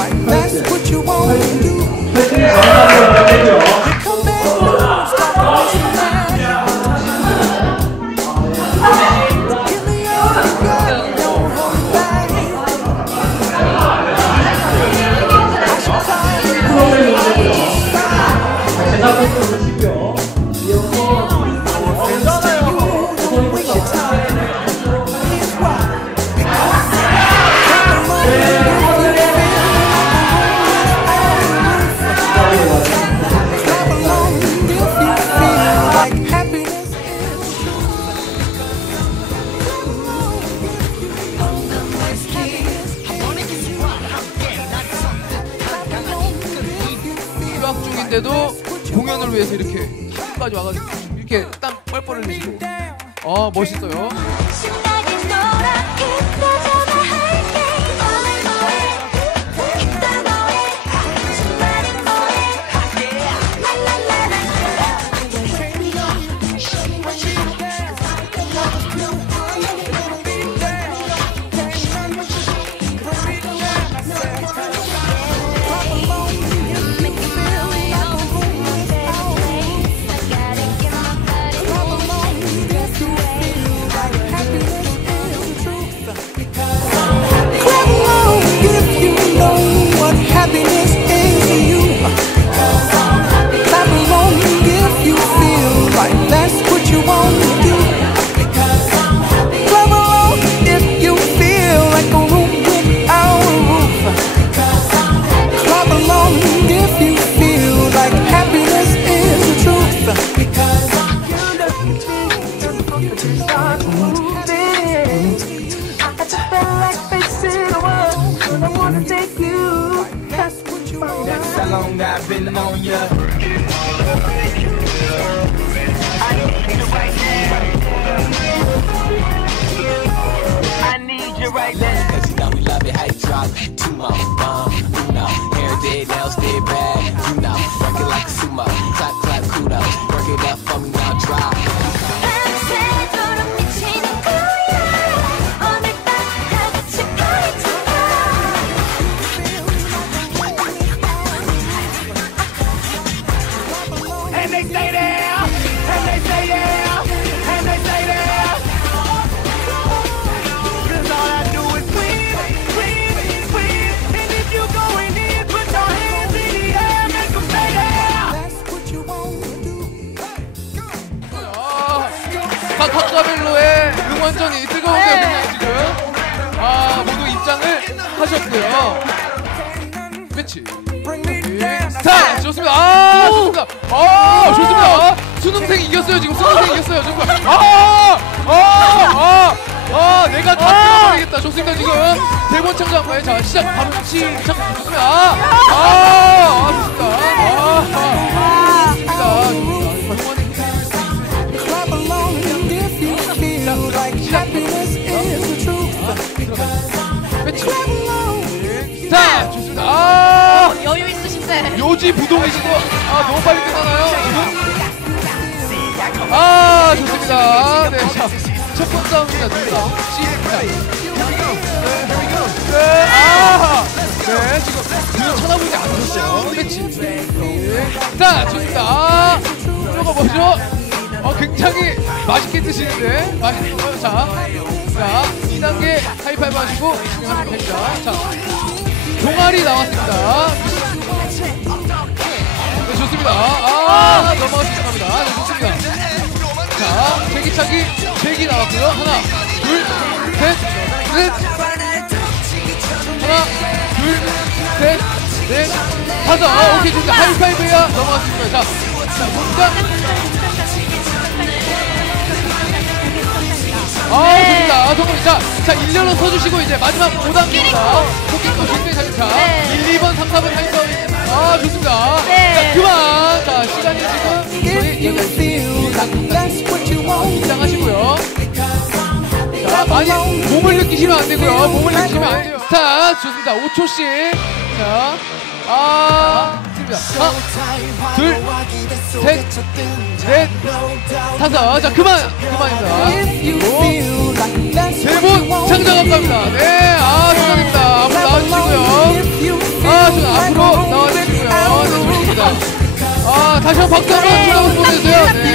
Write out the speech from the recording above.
like that's what you want to do. 중인데도 공연을 위해서 이렇게 까지 와가지고 이렇게 땀 뻘뻘 흘리시고. 어 멋있어요 to the dark I just feel like facing the world And I wanna take you That's what you want That's how long I've been on ya. 하셨고요. me down. 자 좋습니다. 아 좋습니다. 아 좋습니다. 수능생 이겼어요 지금. 수능생 이겼어요 정말 아 아 아 아, 내가 다 틀어버리겠다. 좋습니다 지금. 대본 창작과의 자. 시작. 바로 시작 요지 부동이시고 아 너무 빨리 끝나나요 지금? 아 좋습니다 네자첫 번째 싸움입니다 둘다 시작 네, 아, 네, 지금 눈을 쳐다보지 않으셨어요. 네. 자, 좋습니다. 아, 이거 뭐죠? 어, 굉장히 맛있게 드시는데. 맛있는 거. 자, 자, 2단계 하이파이브 하시고 진행하시면 됩니다. 자, 종아리 나왔습니다. 네, 좋습니다. 아, 넘어가 시작합니다. 네, 좋습니다. 자, 제기차기, 제기 나왔고요. 하나, 둘, 셋, 넷. 하나, 둘, 셋, 넷, 다섯. 아, 오케이, 좋습니다. 하이파이브야 넘어갔습니다. 자, 자. 아, 자, 자, 1년로 서주시고, 이제 마지막 5단계입니다. 토끼코 실패 자격차. 네. 1, 2번, 3, 4번 하이파이브. 아, 좋습니다. 네. 자, 그만. 자, 시간이 지금 want. 긴장하시고요. 자, 많이 몸을 느끼시면 안 되고요. 몸을 느끼시면 안 돼요. 자, 좋습니다. 5초씩. 자, 아, 좋습니다. 하나, 둘, 셋, 넷, 다섯. 자, 그만, 그만입니다. Feel 세분 창작합니다. 네, 아, 수고입니다 앞으로 나와주시고요. 아, 지금 앞으로 나와주시고요. 아, 네, 좋습니다. 아, 다시 한번 박수 한번 주세요. 네.